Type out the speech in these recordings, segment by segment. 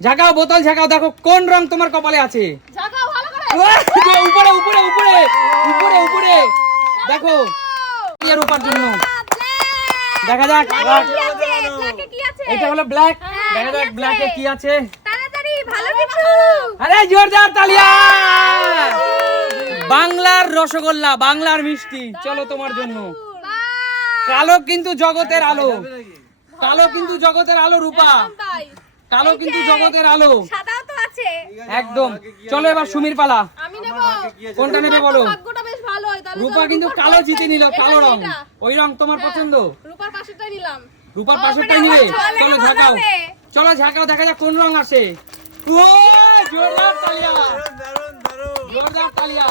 ঝাঁকাও বোতল ঝাঁকাও, দেখো কোন রং তোমার কপালে আছে। ঝাঁকাও ভালো করে। উপরে উপরে উপরে উপরে উপরে দেখো এর উপর জন্য দেখা যাক। এটা হলো ব্ল্যাক, দেখা যাক ব্ল্যাকে কি আছে। তাড়াতাড়ি ভালো কিছু। আরে জোরদার তালিয়া! বাংলার রসগোল্লা, বাংলার মিষ্টি, চলো তোমার জন্য। কালো কিন্তু জগতের আলো, কালো কিন্তু জগতের আলো রূপা, কালো কিন্তু জগতের আলো। সাদাও তো আছে একদম। চলো এবার সুমির পালা। আমি নেব। কোনটা নেবে বলো? ভাগ্যটা বেশ ভালো হয় তাহলে। রূপা কিন্তু কালো জিতে নিল, কালো রং। ওই রং তোমার পছন্দ? রূপার পাশেরটাই নিলাম। রূপার পাশেরটাই নিবে। চলো ঝাঁকাও, চলো ঝাঁকাও, দেখা যাক কোন রং আসে। ও জোরদার তালিয়া, জোরদার তালিয়া।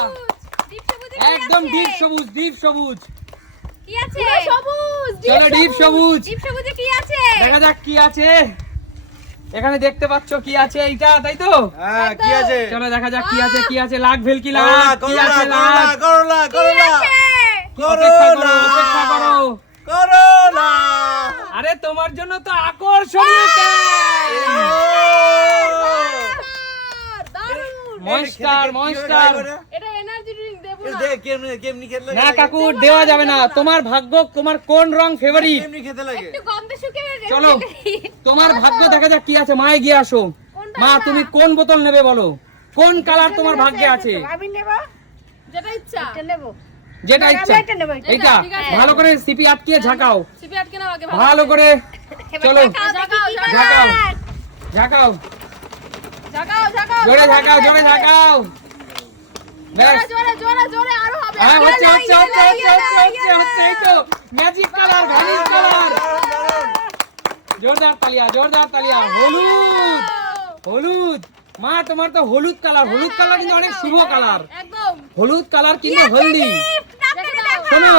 একদম ডিপ সবুজ, ডিপ সবুজ। কি আছে? সবুজ। চলো ডিপ সবুজ, ডিপ সবুজে কি আছে? দেখা যাক কি আছে। এখানে দেখতে পাচ্ছ কি আছে, এইটা তাই তো? হ্যাঁ, কি আছে? চলো দেখা যাক কি আছে, কি আছে। লাগ ভেলকি লাগ, কি আছে লাগ? করলা, করলা, অপেক্ষা করো, অপেক্ষা করো। করলা। আরে তোমার জন্য তো আকর্ষণীয় দারুণ। Monster, monster. এটা এনার্জি ড্রিঙ্ক দেব না। দে কেমনি খেতে লাগে? না কাকু দেওয়া যাবে না, তোমার ভাগ্য, তোমার কোন রং ফেভারিট। কেমনি খেতে লাগে? একটু গন্ধে শুকিয়ে গেছে। চলো তোমার ভাগ্য দেখা যাক কি আছে। মায়ে গিয়ে আসো। মা তুমি কোন বোতল নেবে বলো? কোন কালার তোমার ভাগ্যে আছে? আমি নেব, যেটা ইচ্ছা। এটা নেব। যেটা ইচ্ছা। এটা নেব, এটা। এইটা ঠিক আছে। ভালো করে সিপি আটকিয়ে ঝাঁকাও, সিপি আটকে নাও আগে ভালো করে। চলো ঝাঁকাও, ঝাঁকাও, ঝাঁকাও, ঝাঁকাও, ঝাঁকাও। জোরে ঝাঁকাও, জোরে ঝাঁকাও। ব্যাস। জোরে, জোরে, জোরে আরো হবে। হ্যাঁ হচ্ছে হচ্ছে হচ্ছে হচ্ছে হচ্ছে হচ্ছে এই তো ম্যাজিক কালার, ভ্যানিশ কালার। জোরদার তালিয়া, জোরদার তালিয়া। হলুদ, হলুদ। মা তোমার তো হলুদ কালার, হলুদ কালার কিন্তু অনেক শুভ কালার। একদম। হলুদ কালার কিন্তু হলদি, শোনো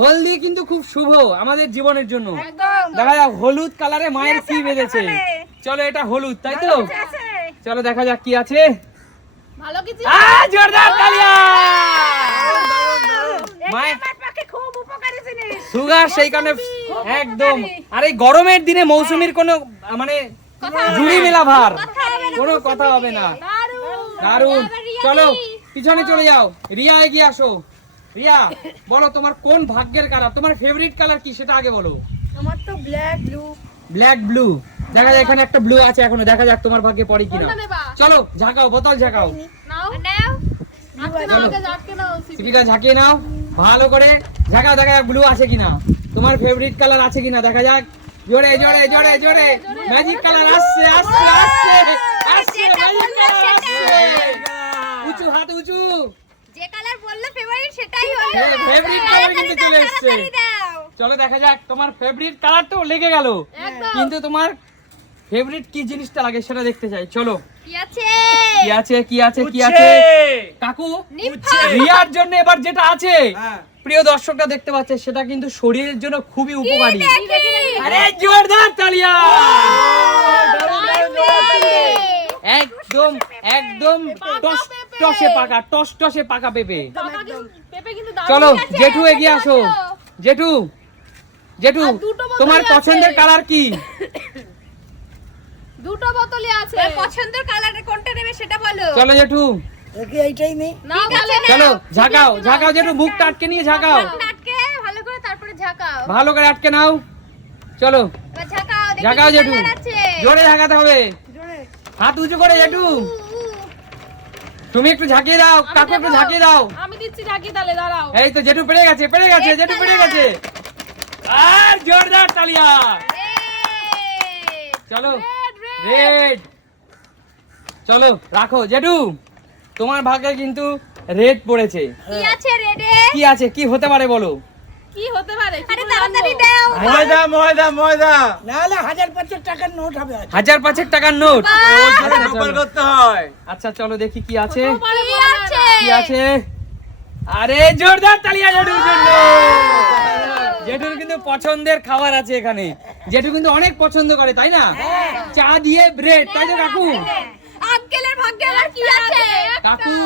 হলদি কিন্তু খুব শুভ আমাদের জীবনের জন্য। একদম। দেখা যাক হলুদ কালারে মায়ের কি বেঁধেছে। চলো এটা হলুদ তাই তো? চলো দেখা যাক কি আছে। ভালো কিছু। জোরদার তালিয়া! মায়ের আমার পক্ষে খুব উপকারী জিনিস। সুগার সেই কারণে একদম। আর এই গরমের দিনে মৌসুমীর কোনো মানে জুড়ি মেলা ভার, কোনো কথা হবে না। দারুন। চলো পিছনে চলে যাও, রিয়া এগিয়ে আসো। রিয়া বলো তোমার কোন ভাগ্যের কালার, তোমার ফেভারিট কালার কি সেটা আগে বলো। আমার তো ব্ল্যাক ব্লু। ব্ল্যাক ব্লু, দেখা যায় এখানে একটা ব্লু আছে এখনো, দেখা যাক তোমার ভাগ্যে পড়ে কিনা। কোনটা নেবা? চলো ঝাঁকাও, বোতল ঝাঁকাও, নাও। নাও। আটকে নাও চলো। আগে, আটকে নাও সিপি। সিপিটা ঝাঁকিয়ে নাও ভালো করে, ঝাঁকাও, দেখা যাক ব্লু আছে কিনা, তোমার ফেভারিট কালার আছে কিনা দেখা যাক। জোরে জোরে জোরে জোরে, ম্যাজিক কালার আসছে আসছে আসছে আসছে, ম্যাজিক কালার আসছে। উঁচু হাত উঁচু, যে কালার বললে ফেভারিট সেটাই হলো। ফেভারিট কালার কিন্তু চলে এসছে। তাড়াতাড়ি দাও। চলো দেখা যাক, তোমার ফেভারিট কালার তো লেগে গেল, একদম। কিন্তু তোমার ফেভারিট কি জিনিসটা লাগে সেটা দেখতে চাই। চলো কি আছে? কি আছে কি আছে কি আছে কাকু। নিফা। রিয়ার জন্য এবার যেটা আছে হ্যাঁ। প্রিয় দর্শকরা দেখতে পাচ্ছে, সেটা কিন্তু শরীরের জন্য খুবই উপকারী। দেখি। আরে জোরদার তালিয়া! দারুণ। একদম একদম টস টসে পাকা, টস টসে পাকা পেঁপে। বাবা কিন্তু পেঁপে কিন্তু দারুণ চলো আছে। জেঠু এগিয়ে আসো। জেঠু, জেঠু আর দুটো বোতলই তোমার আছে। পছন্দের কালার কি? দুটো বোতলই আছে। পছন্দের কালার কোনটা নেবে সেটা বলো। চলো জেঠু, দেখি এইটাই নেই। নাও বলে চলো ঝাঁকাও ঝাঁকাও জেঠু, মুখটা আটকে নিয়ে ঝাঁকাও, আটকে ভালো করে তারপরে ঝাঁকাও। ভালো করে আটকে নাও। চলো এবার ঝাঁকাও দেখি ঝাঁকাও কি জেঠু, কালার আছে। জোরে ঝাঁকাতে হবে, জোরে। হাত উঁচু করে জেঠু। তুমি একটু ঝাঁকিয়ে দাও, আমি কাকু একটু দেবো। ঝাঁকিয়ে দাও। আমি দিচ্ছি ঝাঁকি তাহলে দাঁড়াও। এই তো জেঠু পেরে গেছে, পেরে গেছে, জেঠু পেরে গেছে। আর জোরদার তালিয়া! চলো রেড, চলো রাখো জেঠু, তোমার ভাগ্যে কিন্তু রেড পড়েছে। কি আছে রেডে? কি আছে, কি হতে পারে বলো? কি হতে পারে? আরে তাড়াতাড়ি দাও। ময়দা ময়দা ময়দা। নাহলে 1000-500 টাকার নোট হবে। 1000-500 টাকার নোট। ওটা রূপার করতে হয়। আচ্ছা চলো দেখি কি আছে, কি আছে? কি আছে। আরে জোরদার তালিয়া জেঠুর জন্য। জেঠুর কিন্তু পছন্দের খাবার আছে এখানে, জেঠু কিন্তু অনেক পছন্দ করে তাই না? চা দিয়ে ব্রেড, তাই তো কাকু? আঙ্কেলের ভাগ্যে আবার কি আছে? কাকু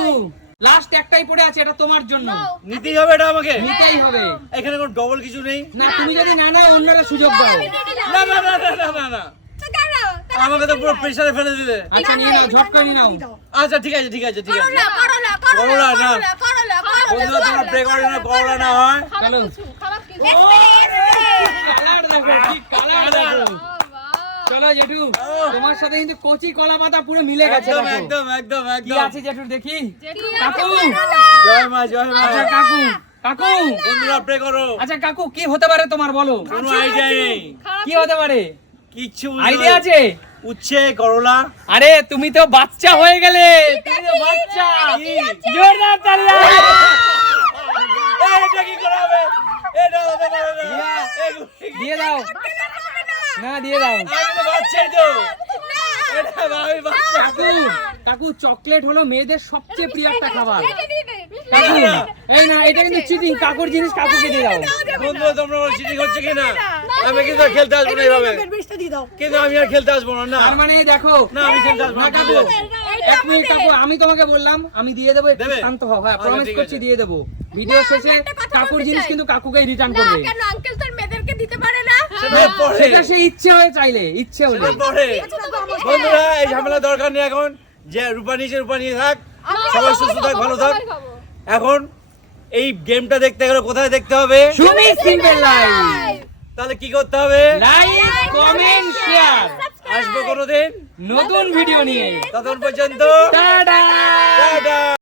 লাস্ট একটাই পড়ে আছে, এটা তোমার জন্য, নিতেই হবে এটা আমাকে। নিতেই হবে। এখানে কোনো ডবল কিছু নেই। না তুমি যদি না নাও অন্যরা সুযোগ দাও। না না না না না না না। তো দাঁড়াও। আমাকে তো পুরো প্রেসারে ফেলে দিলে। আচ্ছা নিয়ে নাও, ঝট করে নিয়ে নাও। আচ্ছা ঠিক আছে ঠিক আছে ঠিক আছে। করলা করলা না। বন্ধুরা তোমরা প্রে করে না করলা না হয়। চলো। খারাপ কিছু কালার দেখো, কি কালার দেখো। চলো জেঠু, তোমার সাথে কিন্তু কচি কলা পাতা পুরো মিলে গেছে একদম দেখো। একদম একদম কি একদম। আছে জেঠু দেখি? কাকু, জয় মা জয় মা। আচ্ছা কাকু, কাকু, বন্ধুরা প্রে করো। আচ্ছা কাকু কি হতে পারে তোমার বলো? কোনো আইডিয়া নেই। কি হতে পারে? কিচ্ছু আইডিয়া আছে? উচ্ছে করলা। আরে তুমি তো বাচ্চা হয়ে গেলে, তুমি তো বাচ্চা। জোরদার তালিয়া। এটা কি করা হবে? এটা হবে না দিয়ে দাও, না দিয়ে দাও। আমি তো বাচ্চাই তো। এটা আমি বাচ্চা। কাকু, কাকু চকলেট হলো মেয়েদের সবচেয়ে প্রিয় একটা খাবার। কাকু, এই না এটা কিন্তু চিটিং, কাকুর জিনিস কাকুকে দিয়ে দাও। বন্ধুরা তোমরা বলো চিটিং হচ্ছে কিনা? আমি কিন্তু আর খেলতে আসবো না এইভাবে। কিন্তু আমি আর খেলতে আসবো না। না তার মানে দেখো, না আমি খেলতে আসবো না না। কাকু, এক মিনিট কাকু, আমি তোমাকে বললাম আমি দিয়ে দেবো, একটু দেবে? শান্ত হও। হ্যাঁ আচ্ছা, প্রমিস ঠিক করছি আছে। দিয়ে দেবো। ভিডিও শেষে কাকুর জিনিস কিন্তু কাকুকেই রিটার্ন করবে। কেন আঙ্কেল তোর মেয়েদেরকে দিতে পারে না? সেটা পরে। সেটা সে ইচ্ছে হয়ে চাইলে, ইচ্ছে হলে। সেটা পরে। বন্ধুরা এই ঝামেলা দরকার নেই এখন। যে রূপা নিয়ে থাক। সবাই সুস্থ থাক, ভালো থাক। এখন এই গেমটা দেখতে গেলে কোথায় দেখতে হবে? Sumi simple life. তাহলে কি করতে হবে? Like, comment, share. আসবো কোনোদিন নতুন ভিডিও নিয়ে। ততক্ষণ পর্যন্ত টাটা। টাটা।